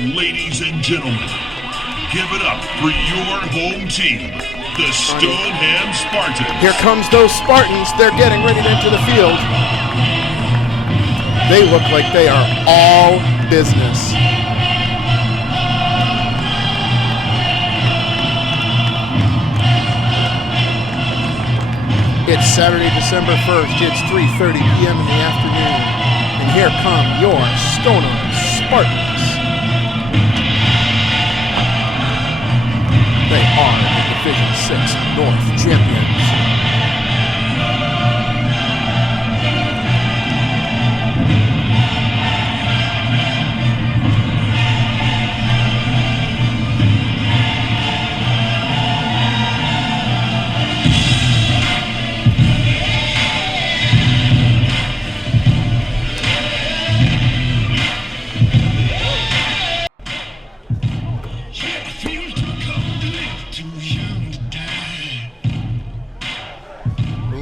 Ladies and gentlemen, give it up for your home team, the Stoneham Spartans. Here comes those Spartans. They're getting ready to enter the field. They look like they are all business. It's Saturday, December 1st. It's 3:30 p.m. in the afternoon. And here come your Stoneham Spartans. They are the Division 6 North champions.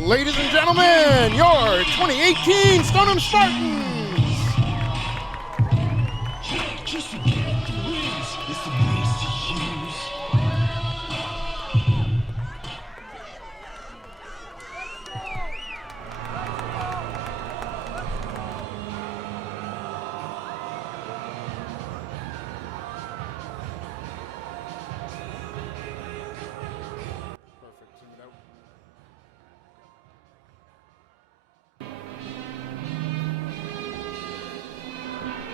Ladies and gentlemen, your 2018 Stoneham Spartans!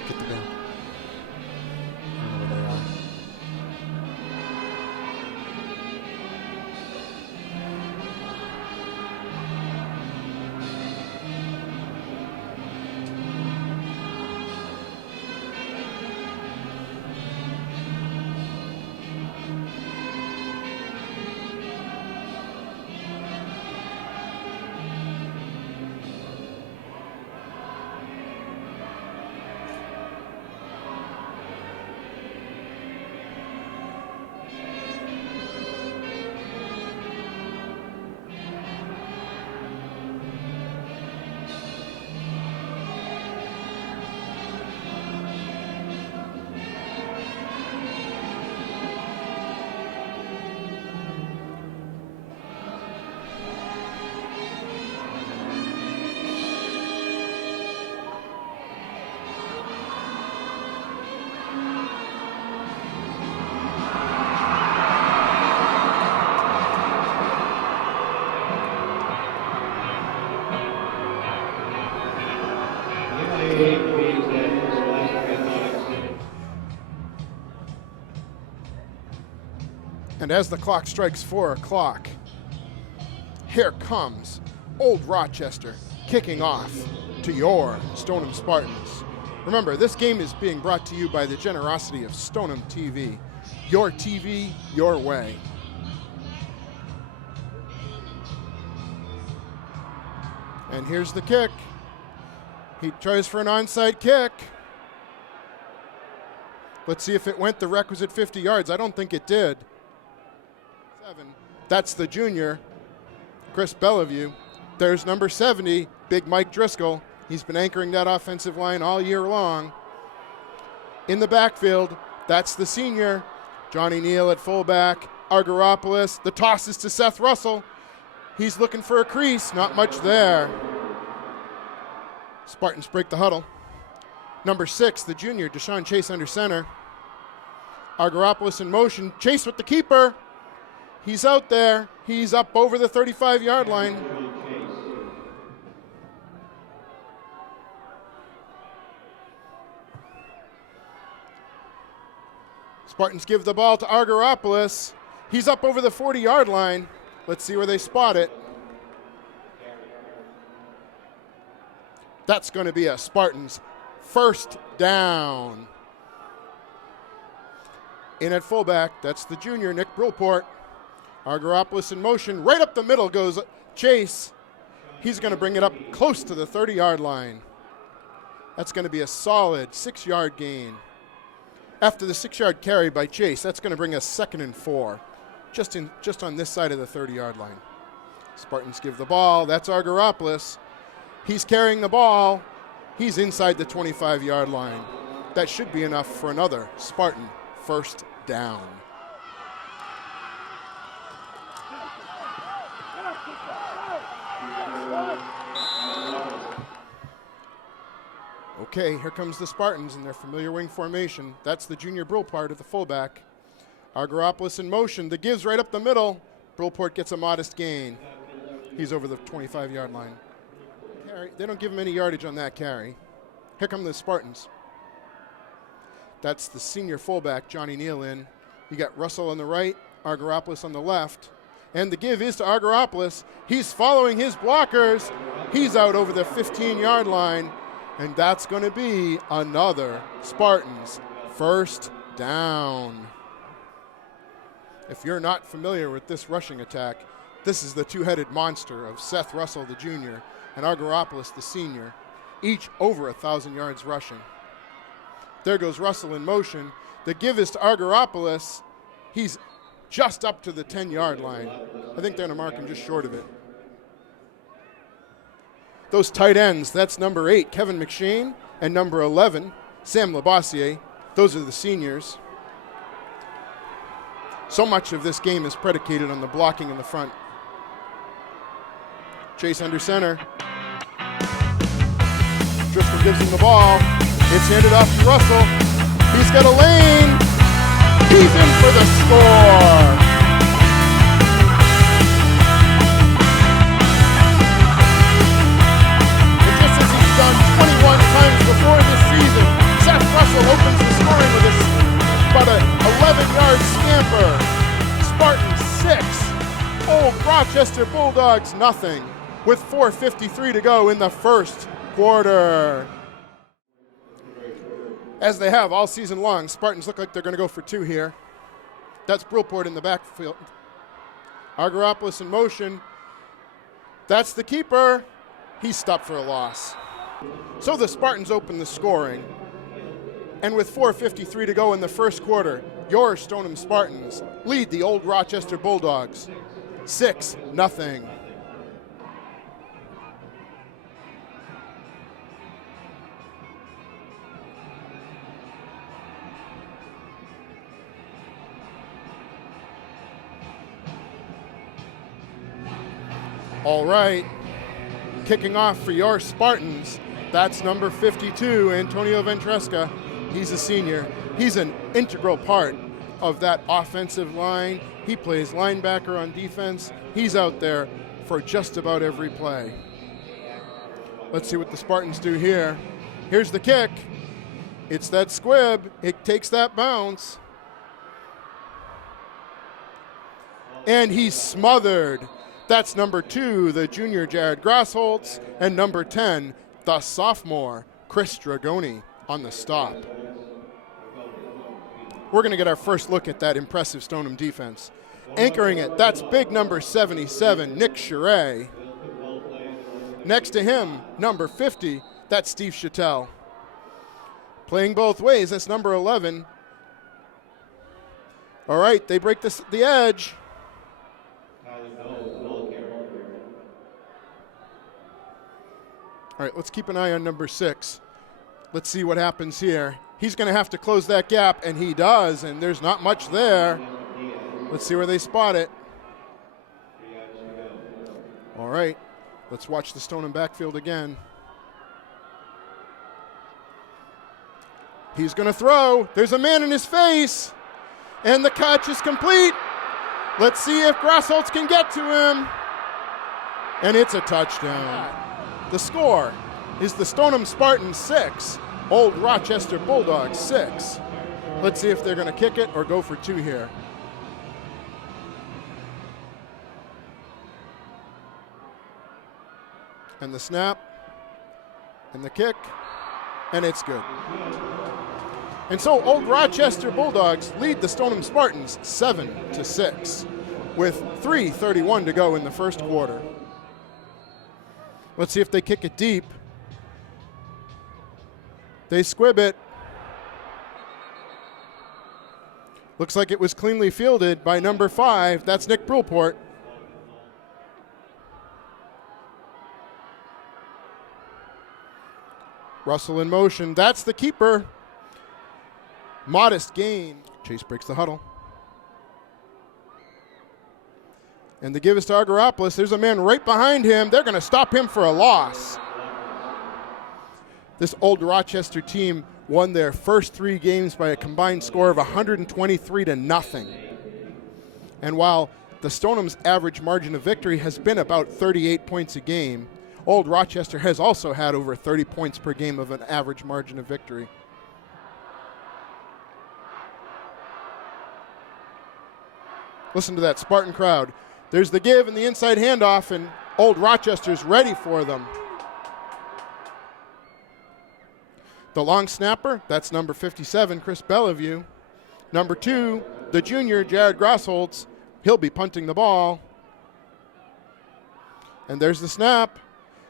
Get the band. I don't know where they are. And as the clock strikes 4 o'clock, here comes Old Rochester kicking off to your Stoneham Spartans. Remember, this game is being brought to you by the generosity of Stoneham TV. Your TV, your way. And here's the kick. He tries for an onside kick. Let's see if it went the requisite 50 yards. I don't think it did. That's the junior, Chris Bellevue. There's number 70, Big Mike Driscoll. He's been anchoring that offensive line all year long. In the backfield, that's the senior, Johnny Neal at fullback, Argyropoulos. The toss is to Seth Russell. He's looking for a crease, not much there. Spartans break the huddle. Number 6, the junior, Deshaun Chase under center. Argyropoulos in motion, Chase with the keeper. He's out there. He's up over the 35-yard line. Spartans give the ball to Argyropoulos. He's up over the 40-yard line. Let's see where they spot it. That's going to be a Spartans first down. In at fullback, that's the junior, Nick Brillport. Argyropoulos in motion. Right up the middle goes Chase. He's going to bring it up close to the 30-yard line. That's going to be a solid 6-yard gain. After the 6-yard carry by Chase, that's going to bring us 2nd and 4, just on this side of the 30-yard line. Spartans give the ball. That's Argyropoulos. He's carrying the ball. He's inside the 25-yard line. That should be enough for another Spartan first down. Okay, here comes the Spartans in their familiar wing formation. That's the junior Brillport at the fullback. Argyropoulos in motion. The give's right up the middle. Brillport gets a modest gain. He's over the 25-yard line. Carry. They don't give him any yardage on that carry. Here come the Spartans. That's the senior fullback, Johnny Neal, in. You got Russell on the right, Argyropoulos on the left. And the give is to Argyropoulos. He's following his blockers. He's out over the 15-yard line. And that's going to be another Spartans first down. If you're not familiar with this rushing attack, this is the two-headed monster of Seth Russell, the junior, and Argyropoulos, the senior, each over 1,000 yards rushing. There goes Russell in motion. The give is to Argyropoulos. He's just up to the 10-yard line. I think they're going to mark him just short of it. Those tight ends, that's number 8, Kevin McShane, and number 11, Sam Labossiere. Those are the seniors. So much of this game is predicated on the blocking in the front. Chase under center. Driscoll gives him the ball. It's handed off to Russell. He's got a lane. He's in for the score. And just as he's done 21 times before this season, Seth Russell opens the scoring with about an 11-yard scamper. Spartans 6, Old Rochester Bulldogs nothing, with 4:53 to go in the first quarter. As they have all season long, Spartans look like they're going to go for 2 here. That's Brillport in the backfield. Argyropoulos in motion. That's the keeper. He's stopped for a loss. So the Spartans open the scoring. And with 4:53 to go in the first quarter, your Stoneham Spartans lead the Old Rochester Bulldogs 6-0. All right, kicking off for your Spartans, that's number 52, Antonio Ventresca. He's a senior. He's an integral part of that offensive line. He plays linebacker on defense. He's out there for just about every play. Let's see what the Spartans do here. Here's the kick. It's that squib. It takes that bounce. And he's smothered. That's number 2, the junior Jared Grassholtz, and number 10, the sophomore Chris Dragoni on the stop. We're going to get our first look at that impressive Stoneham defense. Anchoring it, that's big number 77, Nick Charay. Next to him, number 50, that's Steve Chattel. Playing both ways, that's number 11. All right, they break the edge. All right, let's keep an eye on number 6. Let's see what happens here. He's going to have to close that gap, and he does, and there's not much there. Let's see where they spot it. All right, let's watch the Stoneham backfield again. He's going to throw. There's a man in his face, and the catch is complete. Let's see if Grassholtz can get to him, and it's a touchdown. The score is the Stoneham Spartans 6, Old Rochester Bulldogs 6. Let's see if they're going to kick it or go for 2 here. And the snap, and the kick, and it's good. And so Old Rochester Bulldogs lead the Stoneham Spartans 7-6 with 3:31 to go in the first quarter. Let's see if they kick it deep. They squib it. Looks like it was cleanly fielded by number 5. That's Nick Brillport. Russell in motion. That's the keeper. Modest gain. Chase breaks the huddle. And the give is to Argyropoulos. There's a man right behind him. They're going to stop him for a loss. This Old Rochester team won their first 3 games by a combined score of 123-0. And while the Stoneham's average margin of victory has been about 38 points a game, Old Rochester has also had over 30 points per game of an average margin of victory. Listen to that Spartan crowd. There's the give and the inside handoff, and Old Rochester's ready for them. The long snapper, that's number 57, Chris Bellevue. Number 2, the junior, Jared Grossholtz. He'll be punting the ball. And there's the snap.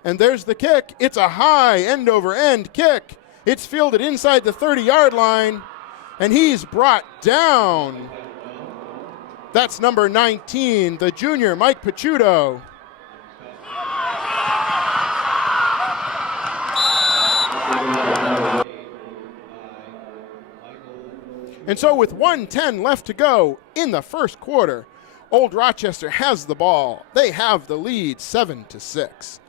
And there's the kick. It's a high end-over-end kick. It's fielded inside the 30-yard line, and he's brought down. That's number 19, the junior, Mike Picciuto. And so with 1:10 left to go in the first quarter, Old Rochester has the ball. They have the lead 7-6.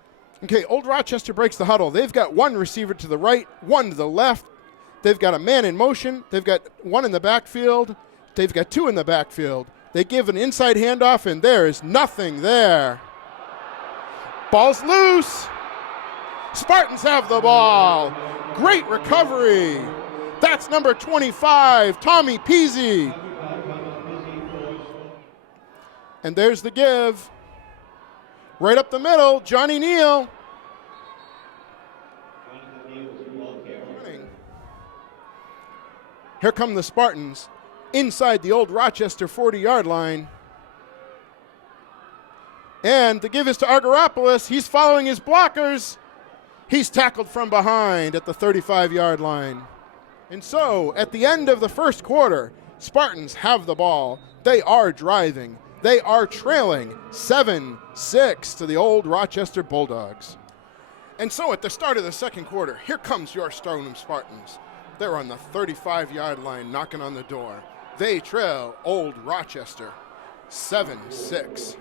Okay, Old Rochester breaks the huddle. They've got 1 receiver to the right, 1 to the left. They've got a man in motion. They've got 1 in the backfield. They've got 2 in the backfield. They give an inside handoff, and there is nothing there. Ball's loose. Spartans have the ball. Great recovery. That's number 25, Tommy Peasy. And there's the give. Right up the middle, Johnny Neal. Here come the Spartans inside the Old Rochester 40-yard line. And the give is to Argyropoulos. He's following his blockers. He's tackled from behind at the 35-yard line. And so, at the end of the first quarter, Spartans have the ball. They are driving. They are trailing 7-6 to the Old Rochester Bulldogs. And so, at the start of the second quarter, here comes your Stoneham Spartans. They're on the 35-yard line, knocking on the door. They trail Old Rochester 7-6.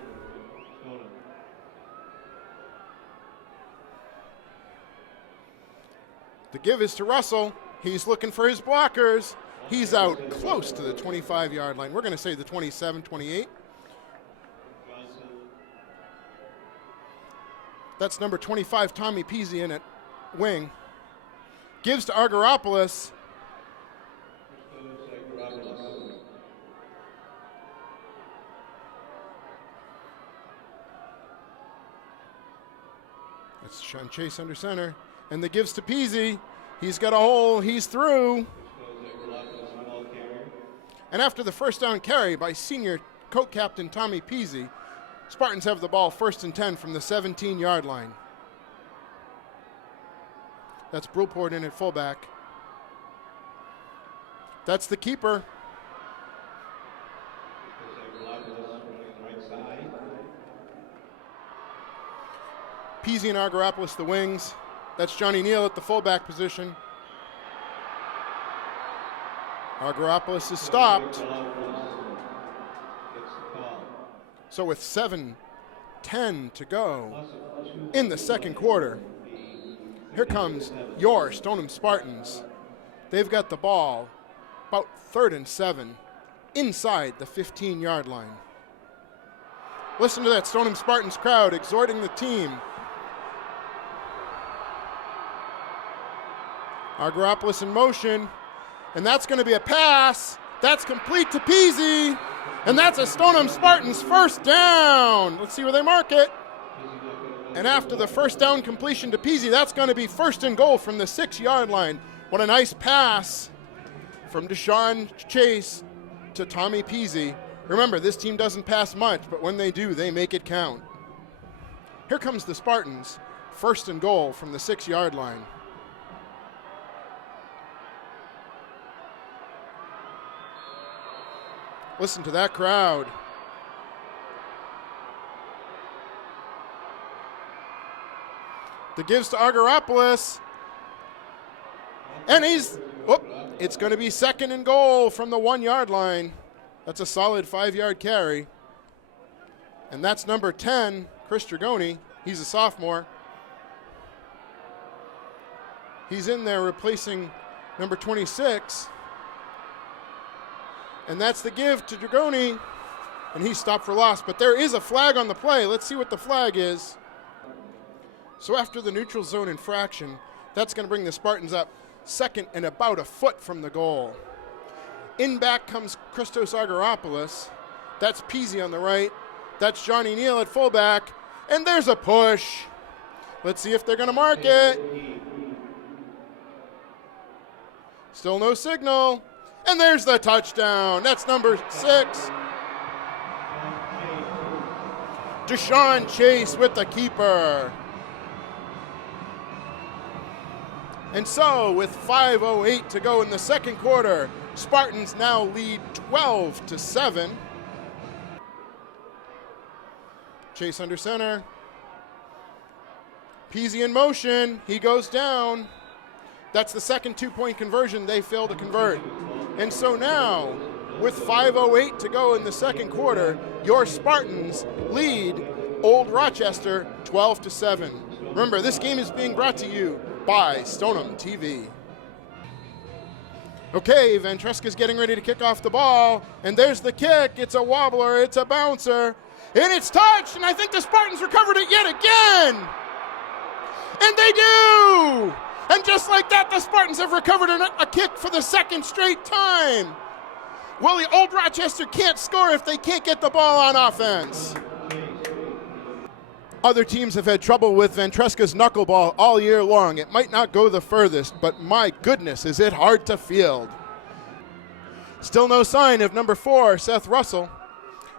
The give is to Russell. He's looking for his blockers. He's out close to the 25-yard line. We're going to say the 27, 28. That's number 25, Tommy Peasy in at wing. Gives to Argyropoulos. That's Sean Chase under center. And the gives to Peasy. He's got a hole. He's through. And after the first down carry by senior co-captain Tommy Peasy, Spartans have the ball 1st and 10 from the 17-yard line. That's Brulport in at fullback. That's the keeper. Peasy and Argyropoulos the wings. That's Johnny Neal at the fullback position. Argyropoulos is stopped. So with 7:10 to go in the second quarter, here comes your Stoneham Spartans. They've got the ball about 3rd and 7 inside the 15-yard line. Listen to that Stoneham Spartans crowd exhorting the team. Argyropoulos in motion, and that's going to be a pass. That's complete to Peasy, and that's a Stoneham Spartans first down. Let's see where they mark it. And after the first down completion to Peasy, that's going to be 1st and goal from the 6-yard line. What a nice pass from Deshaun Chase to Tommy Peasy. Remember, this team doesn't pass much, but when they do, they make it count. Here comes the Spartans, 1st and goal from the 6-yard line. Listen to that crowd. The gives to Argyropoulos. And It's going to be 2nd and goal from the 1-yard line. That's a solid 5-yard carry. And that's number 10, Chris Dragoni. He's a sophomore. He's in there replacing number 26. And that's the give to Dragoni. And he stopped for loss. But there is a flag on the play. Let's see what the flag is. So after the neutral zone infraction, that's going to bring the Spartans up 2nd and about a foot from the goal. In back comes Christos Argyropoulos. That's Peasy on the right. That's Johnny Neal at fullback. And there's a push. Let's see if they're going to mark it. Still no signal. And there's the touchdown. That's number 6. Deshaun Chase with the keeper. And so, with 5:08 to go in the second quarter, Spartans now lead 12-7. Chase under center. Peasy in motion. He goes down. That's the second 2-point conversion they fail to convert. And so now, with 5:08 to go in the second quarter, your Spartans lead Old Rochester 12-7. Remember, this game is being brought to you by Stoneham TV. Okay, Ventreska's getting ready to kick off the ball, and there's the kick. It's a wobbler, it's a bouncer, and it's touched, and I think the Spartans recovered it yet again. And they do! And just like that, the Spartans have recovered a kick for the second straight time. Well, the Old Rochester can't score if they can't get the ball on offense. Other teams have had trouble with Ventreska's knuckleball all year long. It might not go the furthest, but my goodness, is it hard to field. Still no sign of number 4, Seth Russell.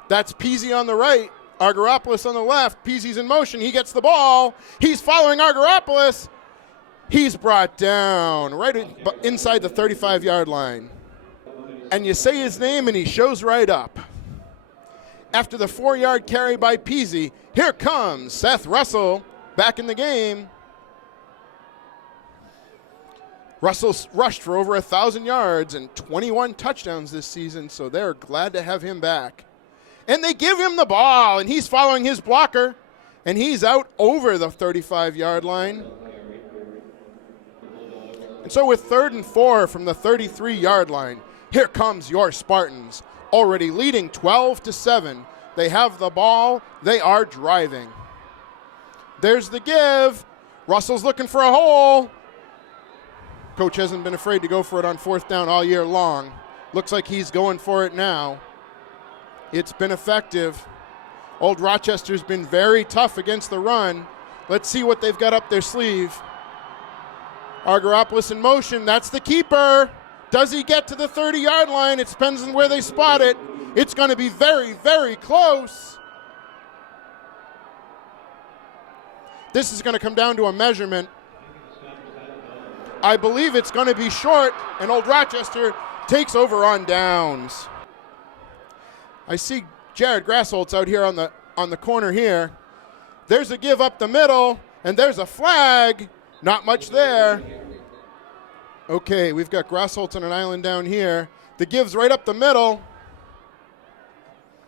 That's Peasy on the right, Argyropoulos on the left. Peasy's in motion. He gets the ball. He's following Argyropoulos. He's brought down right inside the 35-yard line. And you say his name, and he shows right up. After the 4-yard carry by Peasy, here comes Seth Russell back in the game. Russell's rushed for over 1,000 yards and 21 touchdowns this season, so they're glad to have him back. And they give him the ball, and he's following his blocker, and he's out over the 35-yard line. And so with 3rd and 4 from the 33-yard line, here comes your Spartans, already leading 12-7. They have the ball. They are driving. There's the give. Russell's looking for a hole. Coach hasn't been afraid to go for it on 4th down all year long. Looks like he's going for it now. It's been effective. Old Rochester's been very tough against the run. Let's see what they've got up their sleeve. Argyropoulos in motion. That's the keeper. Does he get to the 30-yard line? It depends on where they spot it. It's going to be very, very close. This is going to come down to a measurement. I believe it's going to be short, and Old Rochester takes over on downs. I see Jared Grassholtz out here on the corner here. There's a give up the middle, and there's a flag. Not much there. Okay, we've got Grassholtz on an island down here. The give's right up the middle.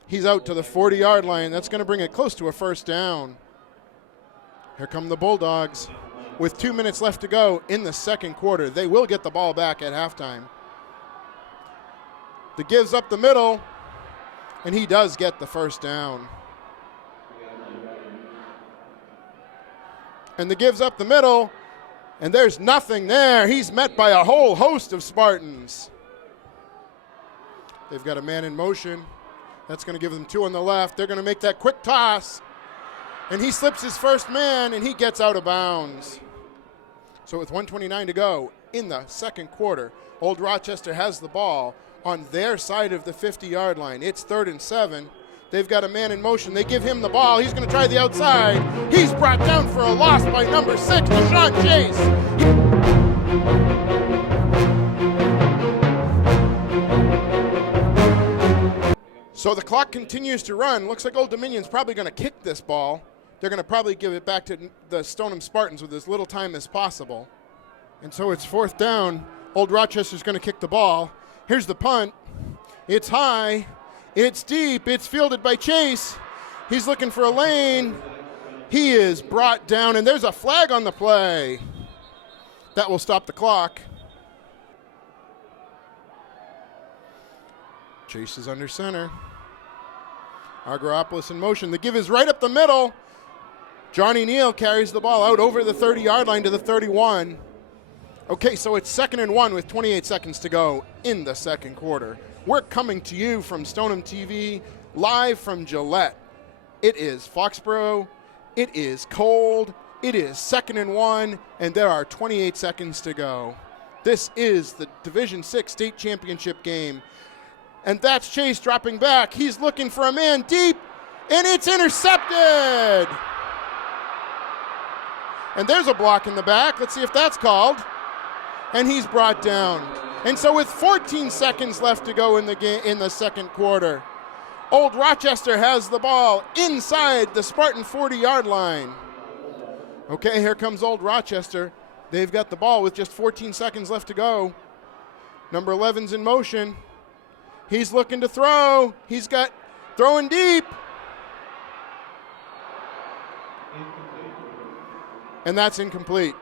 He's out to the 40-yard line. That's going to bring it close to a 1st down. Here come the Bulldogs. With 2 minutes left to go in the second quarter, they will get the ball back at halftime. The give's up the middle, and he does get the 1st down. And the give's up the middle, and there's nothing there. He's met by a whole host of Spartans. They've got a man in motion. That's going to give them 2 on the left. They're going to make that quick toss. And he slips his first man, and he gets out of bounds. So with 1:29 to go in the second quarter, Old Rochester has the ball on their side of the 50-yard line. It's 3rd and 7. They've got a man in motion. They give him the ball. He's going to try the outside. He's brought down for a loss by number 6, Deshaun Chase. So the clock continues to run. Looks like Old Dominion's probably going to kick this ball. They're going to probably give it back to the Stoneham Spartans with as little time as possible. And so it's 4th down. Old Rochester's going to kick the ball. Here's the punt. It's high. It's deep. It's fielded by Chase. He's looking for a lane. He is brought down, and there's a flag on the play. That will stop the clock. Chase is under center. Argyropolis in motion. The give is right up the middle. Johnny Neal carries the ball out over the 30-yard line to the 31. Okay, so it's 2nd and 1 with 28 seconds to go in the second quarter. We're coming to you from Stoneham TV, live from Gillette. It is Foxborough. It is cold. It is 2nd and 1, and there are 28 seconds to go. This is the Division VI state championship game. And that's Chase dropping back. He's looking for a man deep, and it's intercepted. And there's a block in the back. Let's see if that's called. And he's brought down. And so with 14 seconds left to go in the game, in the second quarter, Old Rochester has the ball inside the Spartan 40-yard line. Okay, here comes Old Rochester. They've got the ball with just 14 seconds left to go. Number 11's in motion. He's looking to throw. He's got throwing deep. And that's incomplete.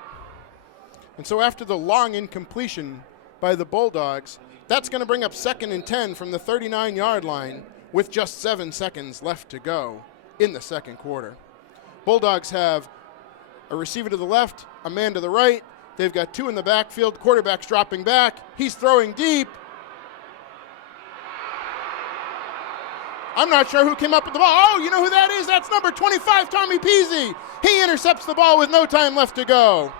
And so after the long incompletion by the Bulldogs, that's going to bring up 2nd and 10 from the 39-yard line with just 7 seconds left to go in the second quarter. Bulldogs have a receiver to the left, a man to the right. They've got 2 in the backfield. Quarterback's dropping back. He's throwing deep. I'm not sure who came up with the ball. Oh, you know who that is? That's number 25, Tommy Peasy. He intercepts the ball with no time left to go.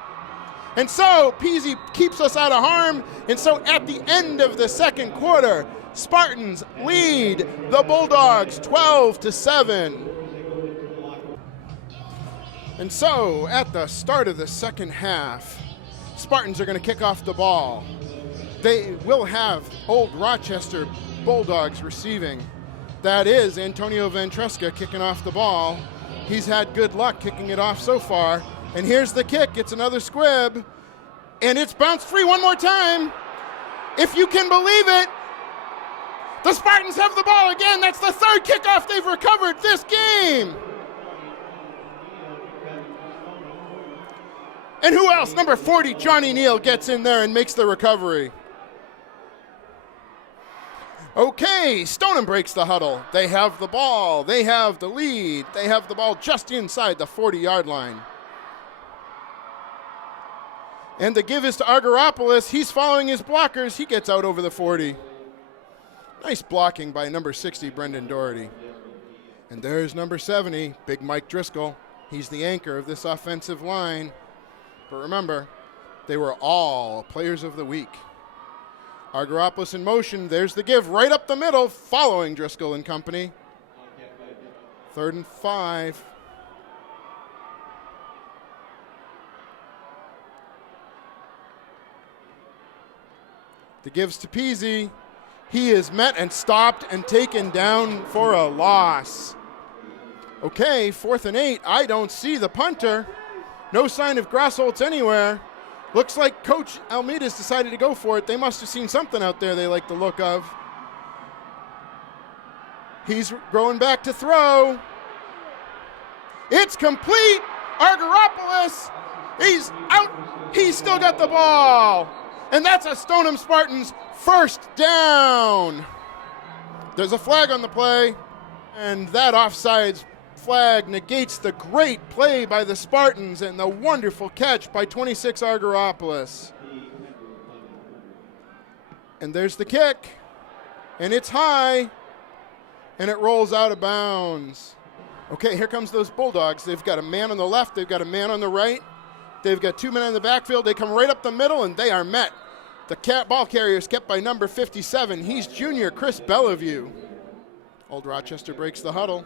And so Peasy keeps us out of harm. And so at the end of the second quarter, Spartans lead the Bulldogs 12-7. And so at the start of the second half, Spartans are going to kick off the ball. They will have Old Rochester Bulldogs receiving. That is Antonio Ventresca kicking off the ball. He's had good luck kicking it off so far. And here's the kick. It's another squib. And it's bounced free one more time. If you can believe it, the Spartans have the ball again. That's the 3rd kickoff they've recovered this game. And who else? Number 40, Johnny Neal, gets in there and makes the recovery. Okay, Stoneham breaks the huddle. They have the ball. They have the lead. They have the ball just inside the 40-yard line. And the give is to Argyropolis. He's following his blockers. He gets out over the 40. Nice blocking by number 60, Brendan Doherty. And there's number 70, Big Mike Driscoll. He's the anchor of this offensive line. But remember, they were all players of the week. Argyropolis in motion. There's the give right up the middle, following Driscoll and company. 3rd and 5. The gives to Peasy. He is met and stopped and taken down for a loss. Okay, 4th and 8. I don't see the punter. No sign of Grassholtz anywhere. Looks like Coach Almeida's decided to go for it. They must have seen something out there they like the look of. He's going back to throw. It's complete. Argyropolis. He's out. He's still got the ball. And that's a Stoneham Spartans first down. There's a flag on the play. And that offsides flag negates the great play by the Spartans and the wonderful catch by 26 Argyropolis. And there's the kick. And it's high. And it rolls out of bounds. Okay, here comes those Bulldogs. They've got a man on the left. They've got a man on the right. They've got 2 men in the backfield. They come right up the middle, and they are met. The ball carrier is kept by number 57. He's junior Chris Bellevue. Old Rochester breaks the huddle.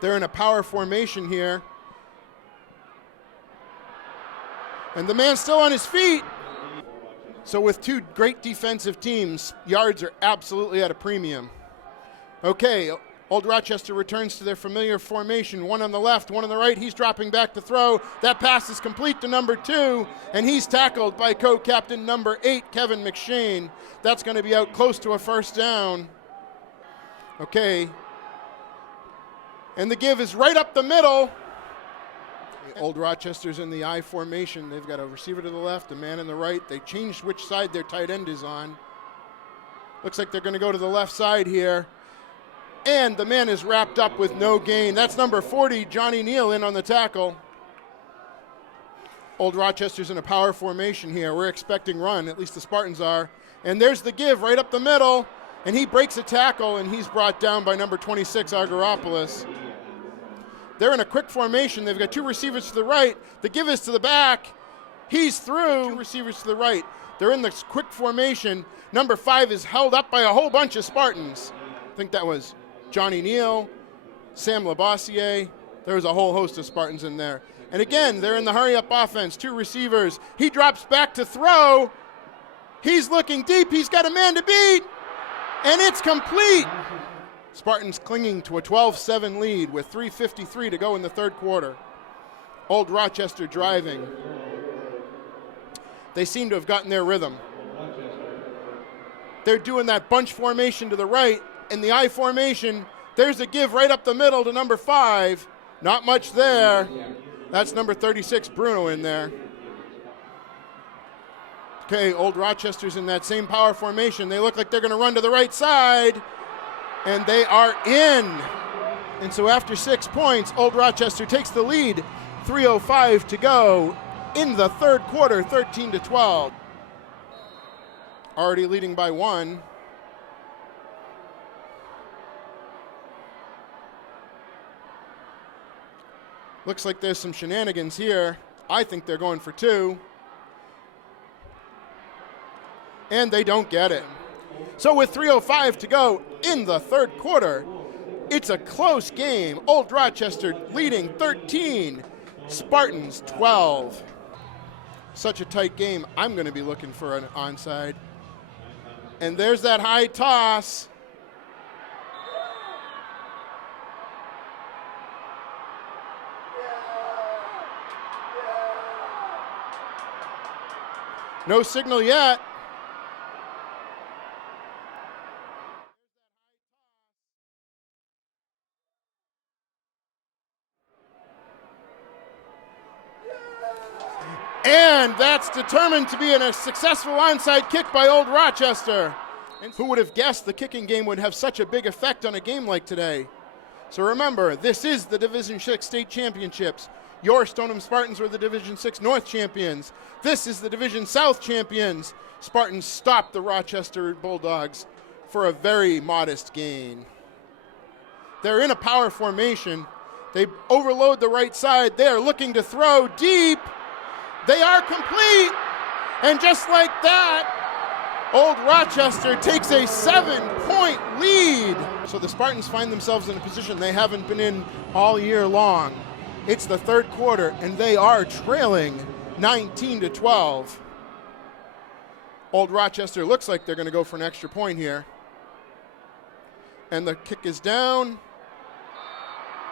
They're in a power formation here. And the man's still on his feet. So with 2 great defensive teams, yards are absolutely at a premium. Okay, Old Rochester returns to their familiar formation. One on the left, one on the right. He's dropping back to throw. That pass is complete to number 2, and he's tackled by co-captain number 8, Kevin McShane. That's going to be out close to a first down. Okay. And the give is right up the middle. Old Rochester's in the I formation. They've got a receiver to the left, a man on the right. They changed which side their tight end is on. Looks like they're going to go to the left side here. And the man is wrapped up with no gain. That's number 40, Johnny Neal, in on the tackle. Old Rochester's in a power formation here. We're expecting run, at least the Spartans are. And there's the give right up the middle. And he breaks a tackle, and he's brought down by number 26, Argyropoulos. They're in a quick formation. They've got 2 receivers to the right. The give is to the back. He's through. 2 receivers to the right. They're in this quick formation. Number 5 is held up by a whole bunch of Spartans. I think that was Johnny Neal, Sam Labossiere. There was a whole host of Spartans in there. And again, they're in the hurry-up offense. 2 receivers. He drops back to throw. He's looking deep. He's got a man to beat. And it's complete. Spartans clinging to a 12-7 lead with 3:53 to go in the third quarter. Old Rochester driving. They seem to have gotten their rhythm. They're doing that bunch formation to the right. In the I formation, there's a give right up the middle to number 5. Not much there. That's number 36, Bruno, in there. Okay, Old Rochester's in that same power formation. They look like they're going to run to the right side, and they are in. And so after 6 points, Old Rochester takes the lead. 3:05 to go in the third quarter, 13-12. Already leading by 1. Looks like there's some shenanigans here. I think they're going for 2. And they don't get it. So with 3:05 to go in the third quarter, it's a close game. Old Rochester leading 13, Spartans 12. Such a tight game. I'm going to be looking for an onside. And there's that high toss. No signal yet. And that's determined to be a successful onside kick by Old Rochester. And who would have guessed the kicking game would have such a big effect on a game like today? So remember, this is the Division 6 state championships. Your Stoneham Spartans were the Division 6 North champions. This is the Division South champions. Spartans stopped the Rochester Bulldogs for a very modest gain. They're in a power formation. They overload the right side. They are looking to throw deep. They are complete. And just like that, Old Rochester takes a 7-point lead. So the Spartans find themselves in a position they haven't been in all year long. It's the third quarter, and they are trailing 19-12. Old Rochester looks like they're going to go for an extra point here. And the kick is down,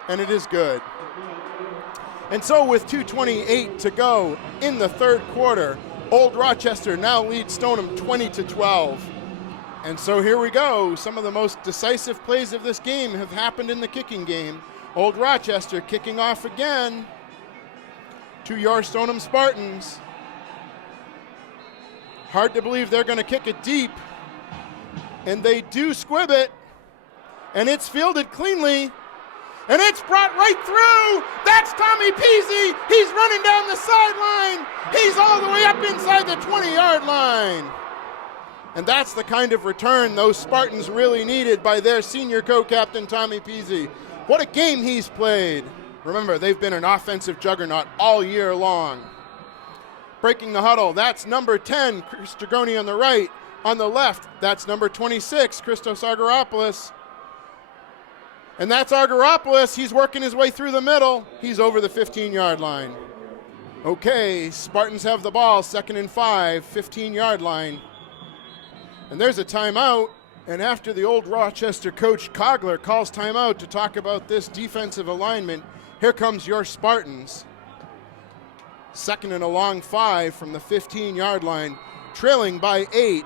and it is good. And so with 2:28 to go in the third quarter, Old Rochester now leads Stoneham 20-12. And so here we go. Some of the most decisive plays of this game have happened in the kicking game. Old Rochester kicking off again to your Stoneham Spartans. Hard to believe they're going to kick it deep. And they do squib it. And it's fielded cleanly. And it's brought right through. That's Tommy Peasy. He's running down the sideline. He's all the way up inside the 20-yard line. And that's the kind of return those Spartans really needed by their senior co-captain, Tommy Peasy. What a game he's played. Remember, they've been an offensive juggernaut all year long. Breaking the huddle, that's number 10, Chris Dragoni on the right. On the left, that's number 26, Christos Argyropoulos. And that's Argyropoulos. He's working his way through the middle. He's over the 15-yard line. Okay, Spartans have the ball, 2nd and 5, 15-yard line. And there's a timeout. And after the old Rochester coach Cogler calls timeout to talk about this defensive alignment, here comes your Spartans. Second and a long 5 from the 15-yard line, trailing by 8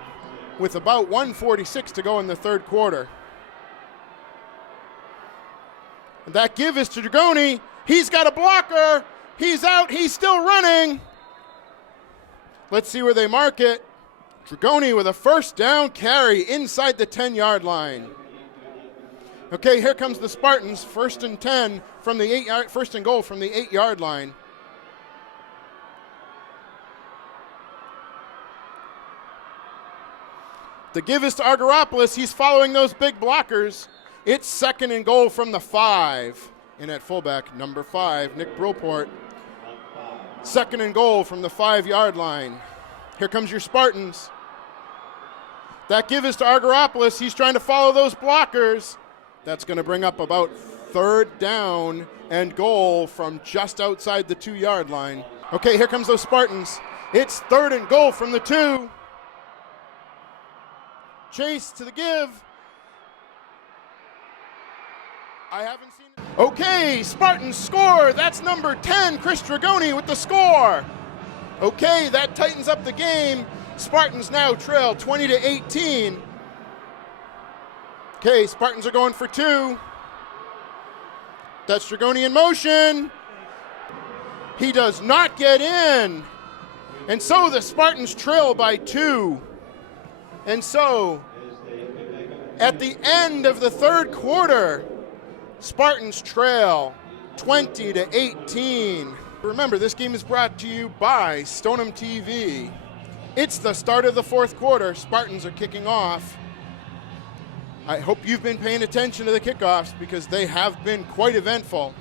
with about 1:46 to go in the third quarter. And that give is to Dragoni. He's got a blocker. He's out. He's still running. Let's see where they mark it. Dragoni with a first down carry inside the 10-yard line. Okay, here comes the Spartans. First and 10 from the 8-yard, first and goal from the 8-yard line. The give is to Argyropoulos. He's following those big blockers. It's second and goal from the 5. And at fullback, number 5, Nick Brillport. Second and goal from the 5-yard line. Here comes your Spartans. That give is to Argyropoulos. He's trying to follow those blockers. That's going to bring up about third down and goal from just outside the 2-yard line. Okay, here comes those Spartans. It's third and goal from the 2. Chase to the give. I haven't seen it. Okay, Spartans score. That's number 10, Chris Dragoni with the score. Okay, that tightens up the game. Spartans now trail 20-18. Okay, Spartans are going for 2. That's Dragoni in motion. He does not get in. And so the Spartans trail by 2. And so, at the end of the third quarter, Spartans trail 20-18. Remember, this game is brought to you by Stoneham TV. It's the start of the fourth quarter. Spartans are kicking off. I hope you've been paying attention to the kickoffs because they have been quite eventful.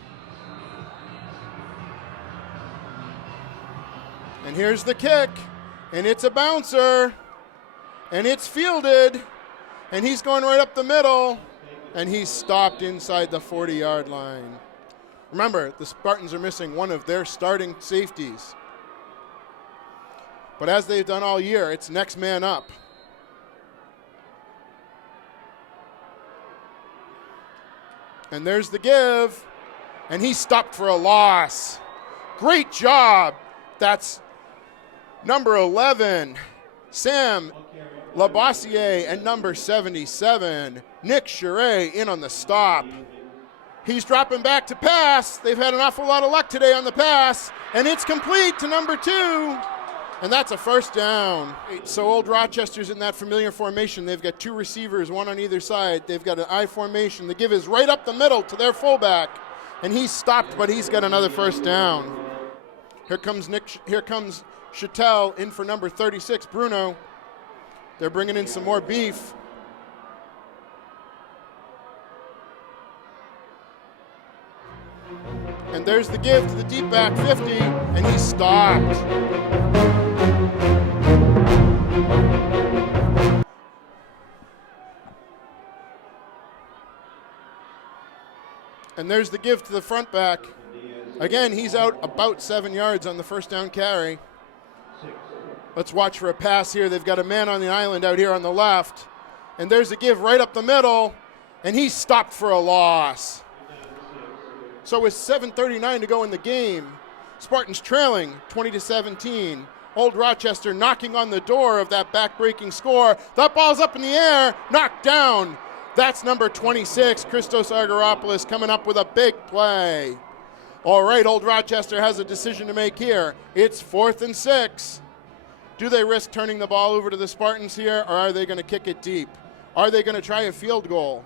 And here's the kick, and it's a bouncer, and it's fielded, and he's going right up the middle, and he's stopped inside the 40-yard line. Remember, the Spartans are missing one of their starting safeties. But as they've done all year, it's next man up. And there's the give, and he's stopped for a loss. Great job. That's number 11, Sam Labossiere, and number 77, Nick Charret, in on the stop. He's dropping back to pass. They've had an awful lot of luck today on the pass, and it's complete to number 2. And that's a first down. So Old Rochester's in that familiar formation. They've got 2 receivers, one on either side. They've got an I formation. The give is right up the middle to their fullback. And he's stopped, but he's got another first down. Here comes Chattel in for number 36, Bruno. They're bringing in some more beef. And there's the give to the deep back 50, and he's stopped. And there's the give to the front back. Again, he's out about 7 yards on the first down carry. Let's watch for a pass here. They've got a man on the island out here on the left. And there's a give right up the middle, and he's stopped for a loss. So with 7:39 to go in the game, Spartans trailing 20-17. Old Rochester knocking on the door of that back-breaking score. That ball's up in the air, knocked down. That's number 26, Christos Argyropoulos, coming up with a big play. All right, Old Rochester has a decision to make here. It's 4th and 6. Do they risk turning the ball over to the Spartans here, or are they going to kick it deep? Are they going to try a field goal?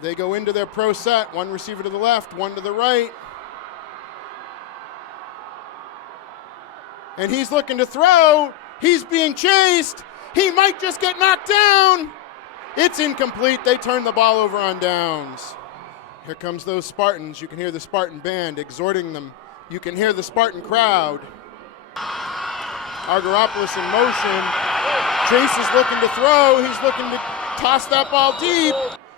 They go into their pro set, one receiver to the left, one to the right. And he's looking to throw. He's being chased. He might just get knocked down. It's incomplete. They turn the ball over on downs. Here comes those Spartans. You can hear the Spartan band exhorting them. You can hear the Spartan crowd. Argyropoulos in motion. Chase is looking to throw. He's looking to toss that ball deep.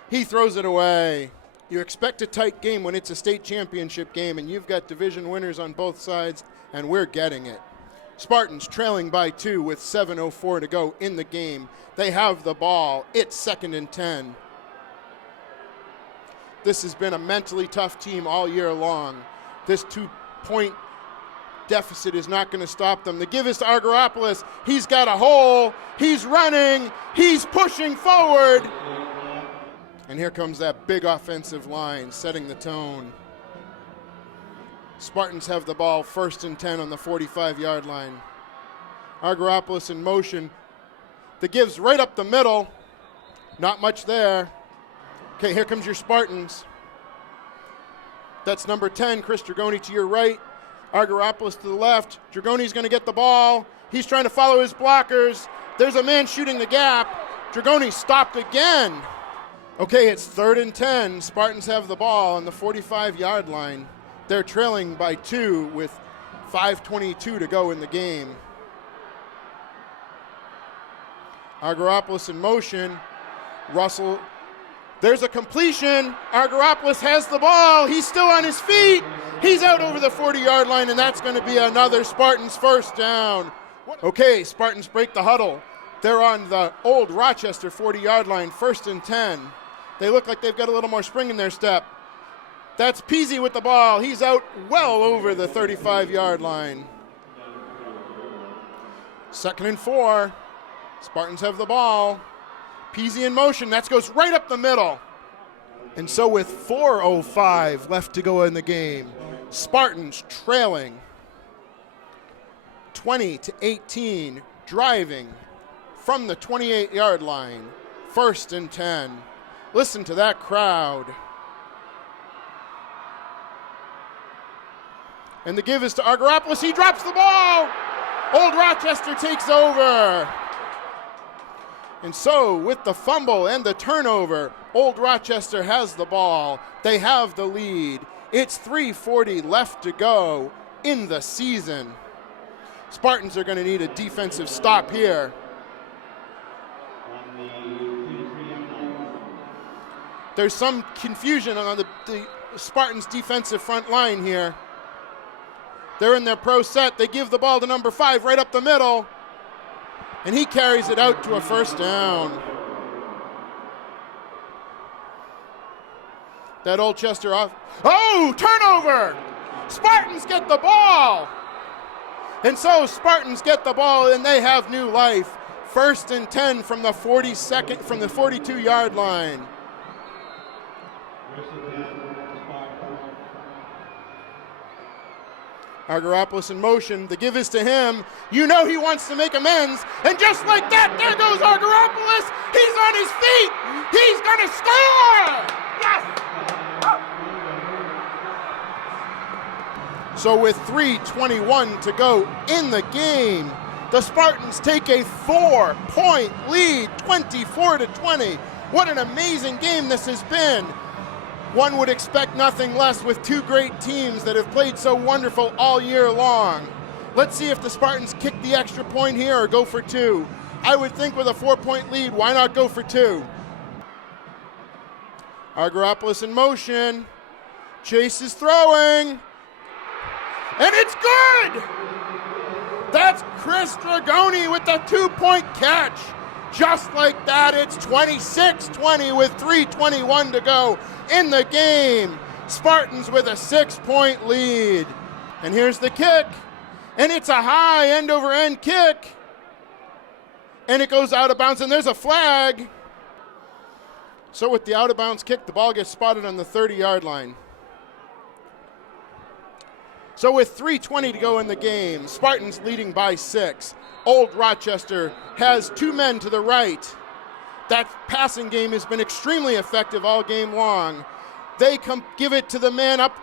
He throws it away. You expect a tight game when it's a state championship game, and you've got division winners on both sides, and we're getting it. Spartans trailing by 2 with 7:04 to go in the game. They have the ball. It's 2nd and 10. This has been a mentally tough team all year long. This 2-point deficit is not going to stop them. The give is to Argyropoulos. He's got a hole. He's running. He's pushing forward. And here comes that big offensive line setting the tone. Spartans have the ball 1st and 10 on the 45-yard line. Argyropoulos in motion. The give's right up the middle. Not much there. Okay, here comes your Spartans. That's number 10, Chris Dragoni to your right. Argyropoulos to the left. Dragoni's going to get the ball. He's trying to follow his blockers. There's a man shooting the gap. Dragoni stopped again. Okay, it's 3rd and 10. Spartans have the ball on the 45-yard line. They're trailing by 2 with 5:22 to go in the game. Argyropoulos in motion. Russell. There's a completion. Argyropoulos has the ball. He's still on his feet. He's out over the 40-yard line, and that's going to be another Spartans first down. Okay, Spartans break the huddle. They're on the old Rochester 40-yard line, 1st and 10. They look like they've got a little more spring in their step. That's Peasy with the ball. He's out well over the 35-yard line. 2nd and 4. Spartans have the ball. Peasy in motion. That goes right up the middle. And so with 4:05 left to go in the game, Spartans trailing 20-18, driving from the 28-yard line, 1st and 10. Listen to that crowd. And the give is to Argyropoulos. He drops the ball. Old Rochester takes over. And so with the fumble and the turnover, Old Rochester has the ball. They have the lead. It's 3:40 left to go in the season. Spartans are going to need a defensive stop here. There's some confusion on the Spartans' defensive front line here. They're in their pro set. They give the ball to number 5 right up the middle. And he carries it out to a first down. That Old Chester off. Oh, turnover! Spartans get the ball! And so Spartans get the ball and they have new life. 1st and 10 from the 42-yard line. Argyropoulos in motion. The give is to him. You know he wants to make amends. And just like that, there goes Argyropoulos. He's on his feet. He's going to score! Yes! So with 3:21 to go in the game, the Spartans take a 4-point lead, 24-20. What an amazing game this has been. One would expect nothing less with 2 great teams that have played so wonderful all year long. Let's see if the Spartans kick the extra point here or go for 2. I would think with a 4-point lead, why not go for 2? Argyropoulos in motion. Chase is throwing. And it's good! That's Chris Dragoni with the 2-point catch. Just like that, it's 26-20 with 3:21 to go in the game. Spartans with a 6-point lead. And here's the kick. And it's a high end-over-end kick. And it goes out of bounds, and there's a flag. So with the out-of-bounds kick, the ball gets spotted on the 30-yard line. So with 3:20 to go in the game, Spartans leading by 6. Old Rochester has 2 men to the right. That passing game has been extremely effective all game long. They give it to the man up,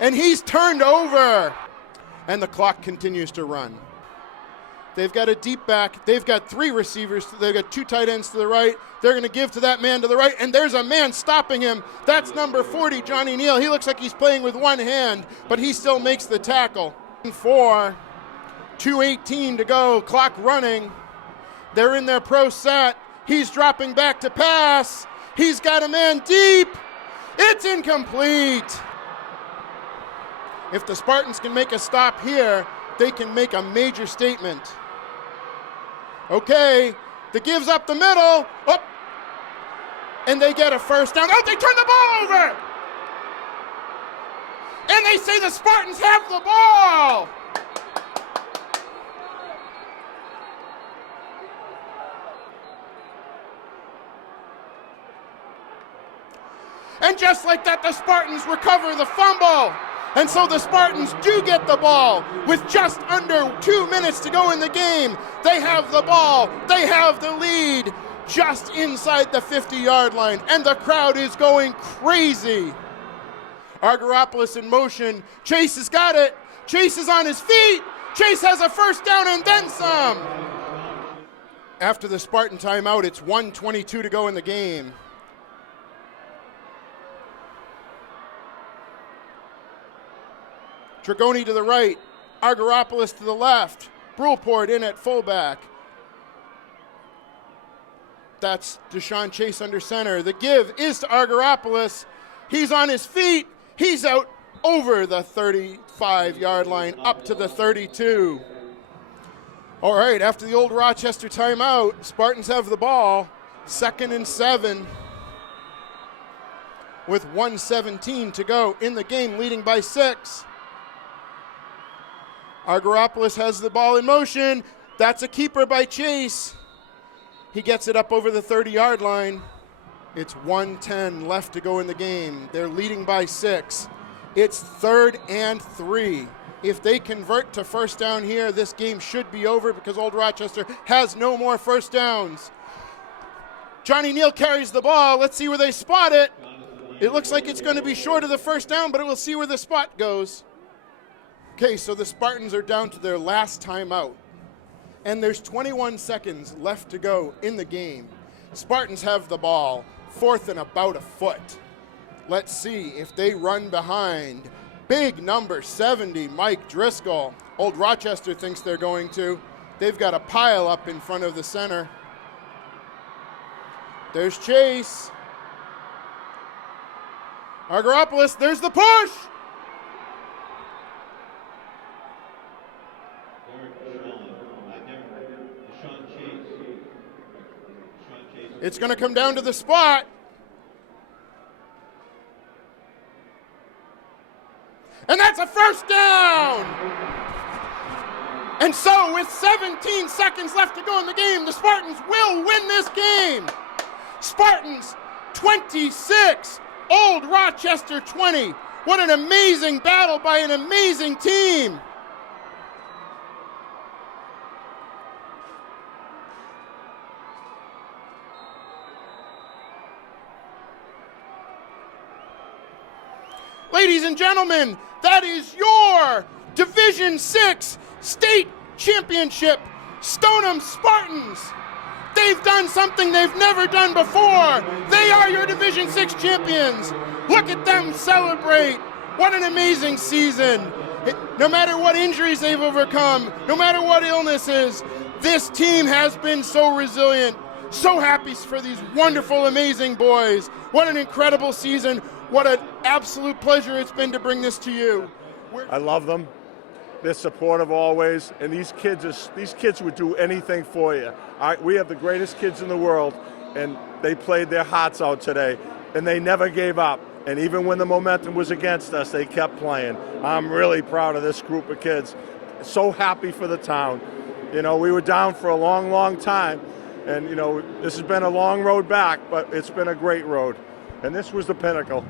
and he's turned over. And the clock continues to run. They've got a deep back. They've got 3 receivers. They've got 2 tight ends to the right. They're going to give to that man to the right, and there's a man stopping him. That's number 40, Johnny Neal. He looks like he's playing with one hand, but he still makes the tackle. 4, 2:18 to go, clock running. They're in their pro set. He's dropping back to pass. He's got a man deep. It's incomplete. If the Spartans can make a stop here, they can make a major statement. Okay, the give's up the middle. Up. And they get a first down. Oh, they turn the ball over! And they say the Spartans have the ball! And just like that, the Spartans recover the fumble. And so the Spartans do get the ball with just under 2 minutes to go in the game. They have the ball. They have the lead just inside the 50-yard line. And the crowd is going crazy. Argyropoulos in motion. Chase has got it. Chase is on his feet. Chase has a first down and then some. After the Spartan timeout, it's 1:22 to go in the game. Dragoni to the right, Argyropoulos to the left, Brulport in at fullback. That's Deshaun Chase under center. The give is to Argyropoulos. He's on his feet. He's out over the 35-yard line, up to the 32. All right, after the old Rochester timeout, Spartans have the ball, 2nd and 7. With 1:17 to go in the game, leading by 6. Argyropoulos has the ball in motion. That's a keeper by Chase. He gets it up over the 30-yard line. It's 1:10 left to go in the game. They're leading by 6. It's 3rd and 3. If they convert to first down here, this game should be over because Old Rochester has no more first downs. Johnny Neal carries the ball. Let's see where they spot it. It looks like it's going to be short of the first down, but we'll see where the spot goes. Okay, so the Spartans are down to their last timeout, and there's 21 seconds left to go in the game. Spartans have the ball, 4th and about a foot. Let's see if they run behind. Big number 70, Mike Driscoll. Old Rochester thinks they're going to. They've got a pile up in front of the center. There's Chase. Argyropoulos, there's the push! It's going to come down to the spot. And that's a first down! And so with 17 seconds left to go in the game, the Spartans will win this game. Spartans 26, Old Rochester 20. What an amazing battle by an amazing team. Ladies and gentlemen, that is your Division 6 State Championship Stoneham Spartans. They've done something they've never done before. They are your Division 6 champions. Look at them celebrate. What an amazing season. No matter what injuries they've overcome, no matter what illnesses, this team has been so resilient. So happy for these wonderful, amazing boys. What an incredible season. What an absolute pleasure it's been to bring this to you. I love them. They're supportive always, and these kids would do anything for you. We have the greatest kids in the world, and they played their hearts out today, and they never gave up. And even when the momentum was against us, they kept playing. I'm really proud of this group of kids. So happy for the town. You know, we were down for a long, long time, and you know, this has been a long road back, but it's been a great road. And this was the pinnacle.